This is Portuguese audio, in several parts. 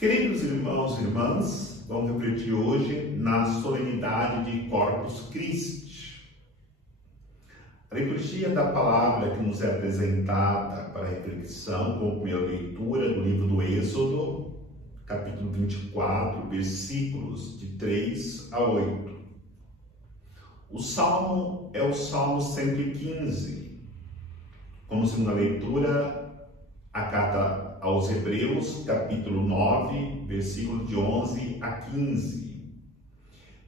Queridos irmãos e irmãs, vamos refletir hoje na solenidade de Corpus Christi. A liturgia da palavra que nos é apresentada para reflexão, com a primeira leitura do livro do Êxodo, capítulo 24, versículos de 3 a 8. O salmo é o Salmo 115. Como segunda leitura, a carta aos Hebreus, capítulo 9, versículos de 11 a 15.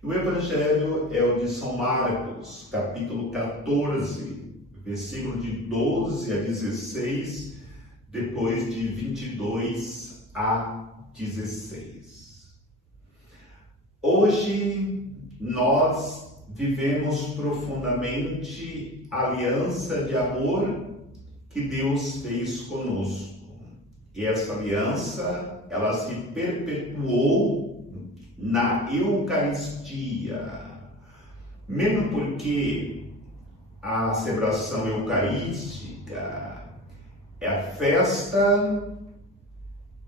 O Evangelho é o de São Marcos, capítulo 14, versículo de 12 a 16, depois de 22 a 16. Hoje nós vivemos profundamente a aliança de amor que Deus fez conosco. E essa aliança, ela se perpetuou na Eucaristia. Mesmo porque a celebração eucarística é a festa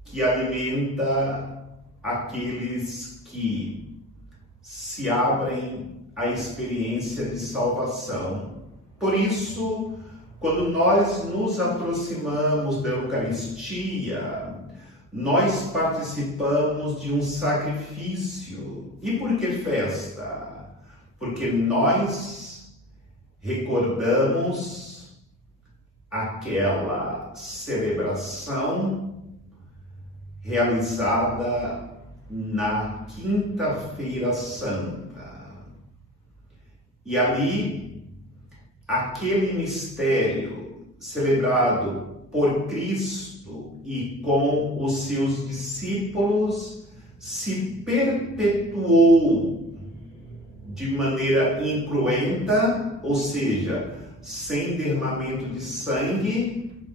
que alimenta aqueles que se abrem à experiência de salvação. Por isso, quando nós nos aproximamos da Eucaristia, nós participamos de um sacrifício. E por que festa? Porque nós recordamos aquela celebração realizada na Quinta-feira Santa. E ali, aquele mistério celebrado por Cristo e com os seus discípulos se perpetuou de maneira incruenta, ou seja, sem derramamento de sangue,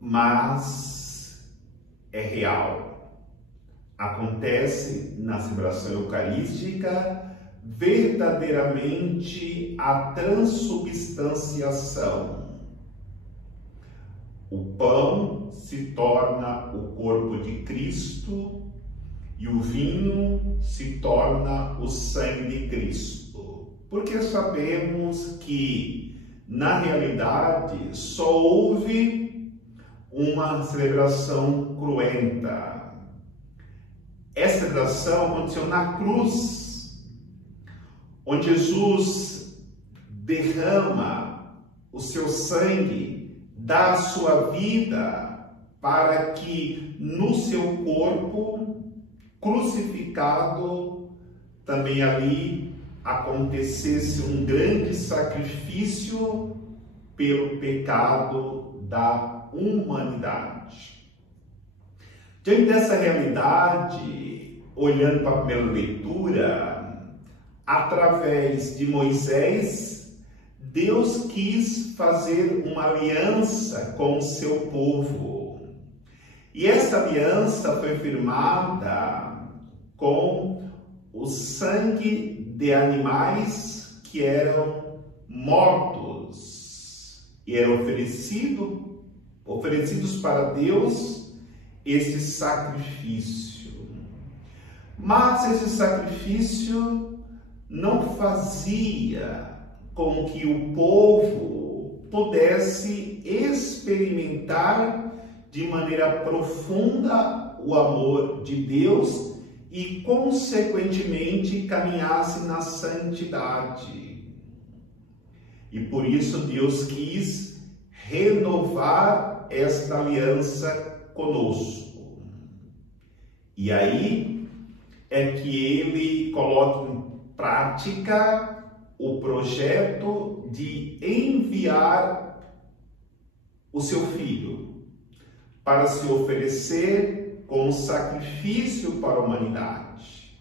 mas é real. Acontece na celebração eucarística verdadeiramente a transubstanciação. O pão se torna o corpo de Cristo e o vinho se torna o sangue de Cristo. Porque sabemos que, na realidade, só houve uma celebração cruenta. Essa celebração aconteceu na cruz, onde Jesus derrama o seu sangue, dá a sua vida para que no seu corpo crucificado também ali acontecesse um grande sacrifício pelo pecado da humanidade. Diante dessa realidade, olhando para a primeira leitura, através de Moisés, Deus quis fazer uma aliança com o seu povo. E essa aliança foi firmada com o sangue de animais que eram mortos e eram oferecidos para Deus esse sacrifício. Mas esse sacrifício não fazia com que o povo pudesse experimentar de maneira profunda o amor de Deus e, consequentemente, caminhasse na santidade. E por isso Deus quis renovar esta aliança conosco. E aí é que Ele coloca em prática o projeto de enviar o seu Filho para se oferecer como sacrifício para a humanidade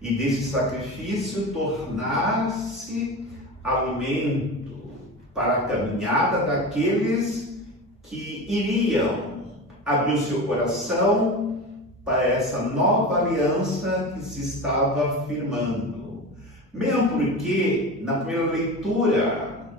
e desse sacrifício tornar-se alimento para a caminhada daqueles que iriam abrir o seu coração para essa nova aliança que se estava firmando. Mesmo porque, na primeira leitura,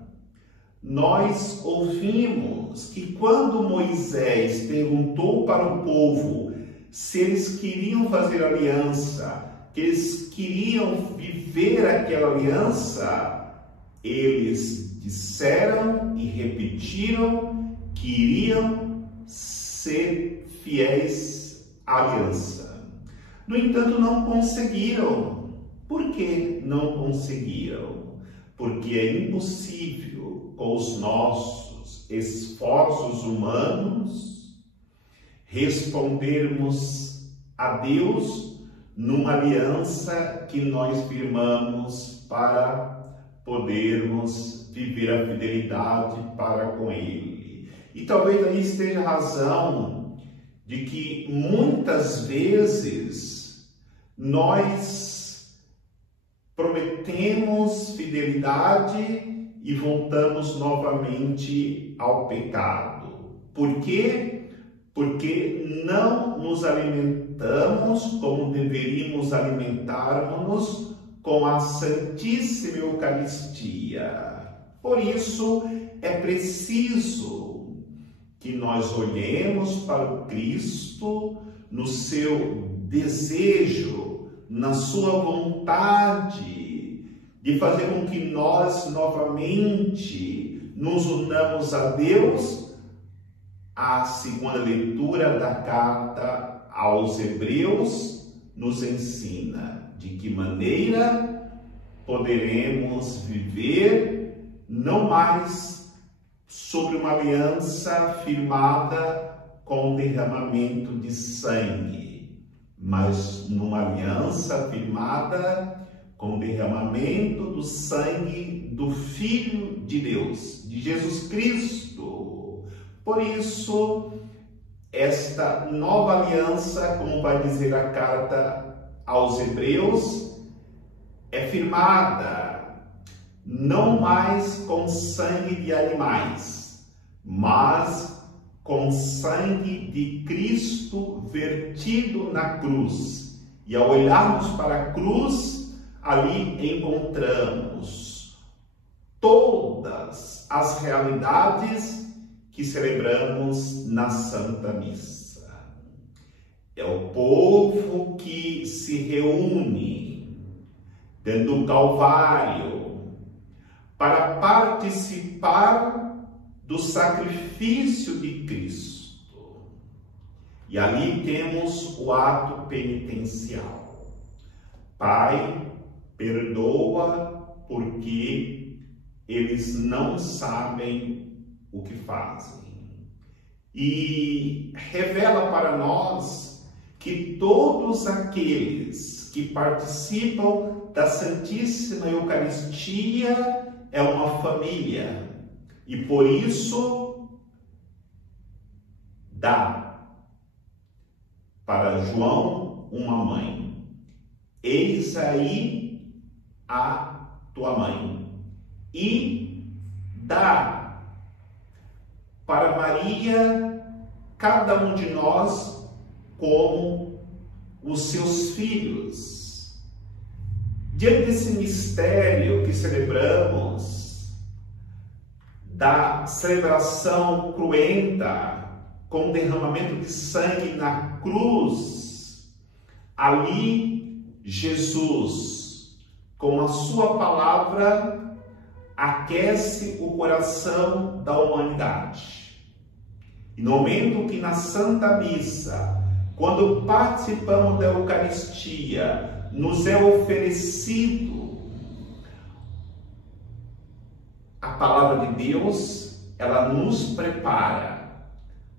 nós ouvimos que quando Moisés perguntou para o povo se eles queriam fazer aliança, que eles queriam viver aquela aliança, eles disseram e repetiram que iriam ser fiéis à aliança. No entanto, não conseguiram. Por que não conseguiram? Porque é impossível, com os nossos esforços humanos, respondermos a Deus numa aliança que nós firmamos para podermos viver a fidelidade para com Ele. E talvez aí esteja a razão de que muitas vezes nós prometemos fidelidade e voltamos novamente ao pecado. Por quê? Porque não nos alimentamos como deveríamos alimentar-nos com a Santíssima Eucaristia. Por isso é preciso que nós olhemos para o Cristo no seu desejo, na sua vontade de fazer com que nós novamente nos unamos a Deus. A segunda leitura da carta aos Hebreus nos ensina de que maneira poderemos viver não mais sobre uma aliança firmada com o derramamento de sangue, mas numa aliança firmada com o derramamento do sangue do Filho de Deus, de Jesus Cristo. Por isso, esta nova aliança, como vai dizer a carta aos Hebreus, é firmada não mais com sangue de animais, mas com sangue de Cristo vertido na cruz. E ao olharmos para a cruz, ali encontramos todas as realidades que celebramos na Santa Missa. É o povo que se reúne dentro do Calvário para participar do sacrifício de Cristo. E ali temos o ato penitencial. Pai, perdoa porque eles não sabem o que fazem. E revela para nós que todos aqueles que participam da Santíssima Eucaristia é uma família. E por isso dá para João uma mãe. Eis aí a tua mãe. E dá para Maria, cada um de nós, como os seus filhos. Diante desse mistério que celebramos, da celebração cruenta, com o derramamento de sangue na cruz, ali Jesus, com a sua palavra, aquece o coração da humanidade. E no momento que na Santa Missa, quando participamos da Eucaristia, nos é oferecido a palavra de Deus, ela nos prepara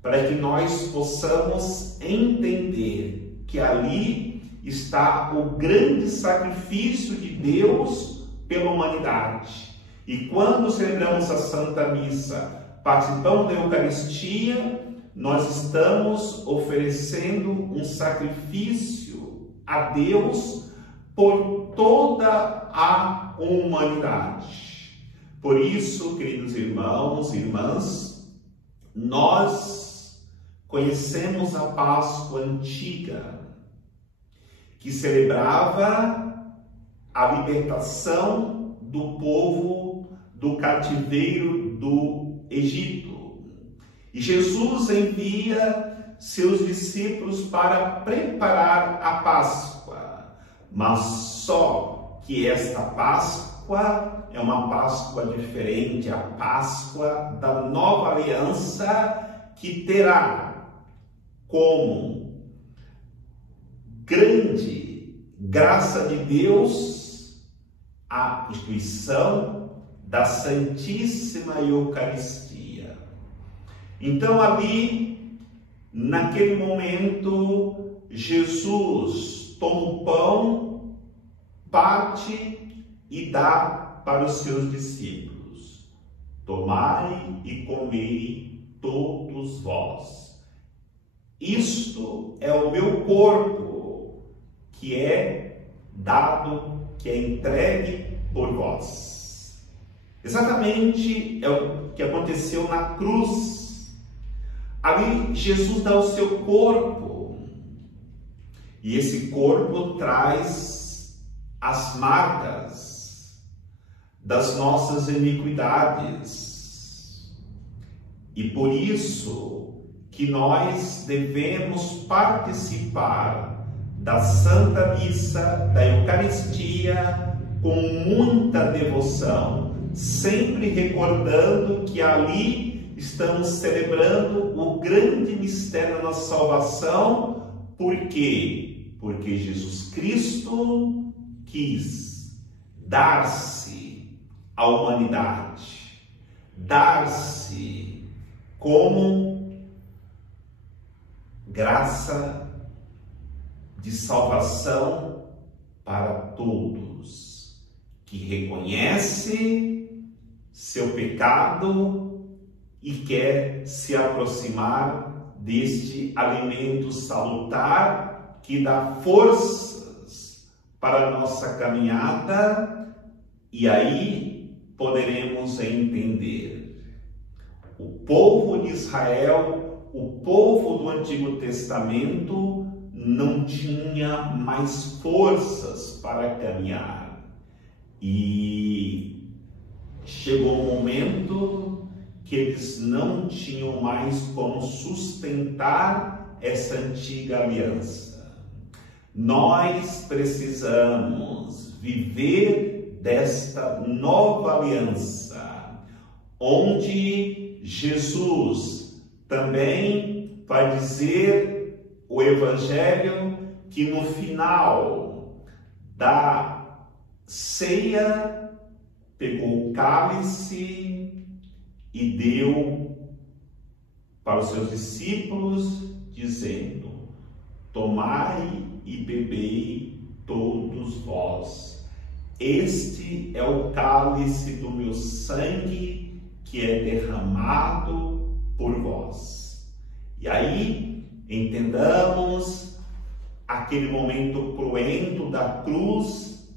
para que nós possamos entender que ali está o grande sacrifício de Deus pela humanidade. E quando celebramos a Santa Missa, participamos da Eucaristia, nós estamos oferecendo um sacrifício a Deus por toda a humanidade. Por isso, queridos irmãos e irmãs, nós conhecemos a Páscoa antiga, que celebrava a libertação do povo do cativeiro do Egito. E Jesus envia seus discípulos para preparar a Páscoa, mas só que esta Páscoa é uma Páscoa diferente, a Páscoa da nova aliança, que terá como grande graça de Deus a instituição da Santíssima Eucaristia. Então, ali, naquele momento, Jesus toma o pão, parte e dá para os seus discípulos: tomai e comei todos vós. Isto é o meu corpo, que é dado, que é entregue por vós. Exatamente é o que aconteceu na cruz. Ali Jesus dá o seu corpo, e esse corpo traz as marcas das nossas iniquidades. E por isso que nós devemos participar da Santa Missa, da Eucaristia, com muita devoção, sempre recordando que ali estamos celebrando o grande mistério da nossa salvação. Por quê? Porque Jesus Cristo quis dar-se à humanidade, dar-se como graça de salvação para todos que reconhece seu pecado e quer se aproximar deste alimento salutar que dá forças para a nossa caminhada. E aí poderemos entender: o povo de Israel, o povo do Antigo Testamento, não tinha mais forças para caminhar. E chegou um momento que eles não tinham mais como sustentar essa antiga aliança. Nós precisamos viver desta nova aliança, onde Jesus também vai dizer, o Evangelho, que no final da ceia pegou o cálice e deu para os seus discípulos, dizendo: tomai e bebei todos vós. Este é o cálice do meu sangue, que é derramado por vós. E aí, entendamos aquele momento cruento da cruz.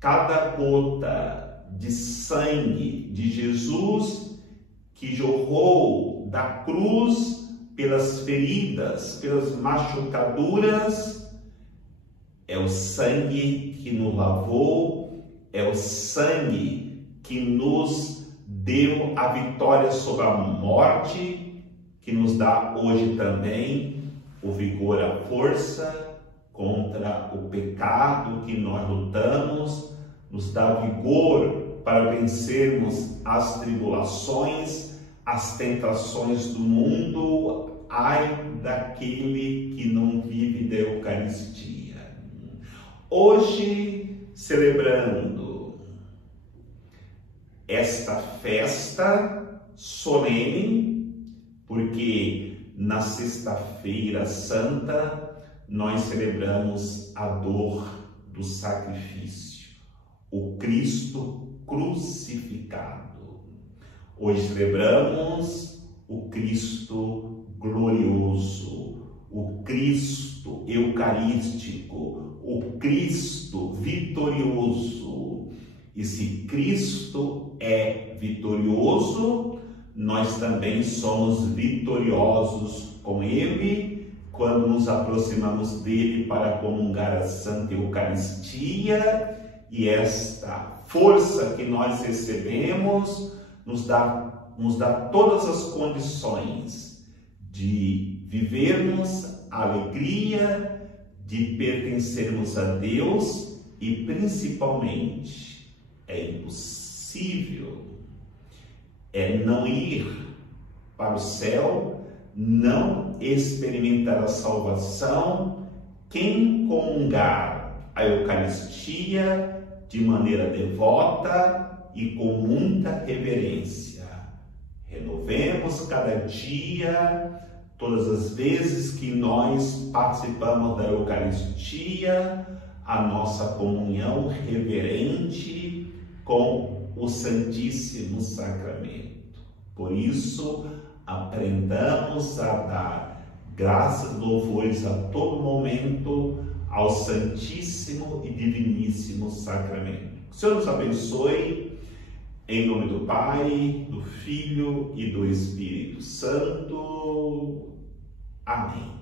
Cada gota de sangue de Jesus que jorrou da cruz pelas feridas, pelas machucaduras, é o sangue que nos lavou, é o sangue que nos deu a vitória sobre a morte, que nos dá hoje também o vigor, a força contra o pecado que nós lutamos, nos dá vigor para vencermos as tribulações, as tentações do mundo. Ai daquele que não vive da Eucaristia. Hoje, celebrando esta festa solene, porque na Sexta-feira Santa nós celebramos a dor do sacrifício, o Cristo crucificado. Hoje celebramos o Cristo glorioso, o Cristo eucarístico, o Cristo vitorioso. E se Cristo é vitorioso, nós também somos vitoriosos com Ele, quando nos aproximamos dele para comungar a Santa Eucaristia. E esta força que nós recebemos nos dá todas as condições de vivermos a alegria de pertencermos a Deus e, principalmente, é impossível não ir para o céu, não experimentar a salvação, quem comungar a Eucaristia de maneira devota e com muita reverência. Renovemos cada dia, todas as vezes que nós participamos da Eucaristia, a nossa comunhão reverente com o Santíssimo Sacramento. Por isso, aprendamos a dar graças e louvores a todo momento ao Santíssimo e Diviníssimo Sacramento. Que o Senhor nos abençoe, em nome do Pai, do Filho e do Espírito Santo. Amém.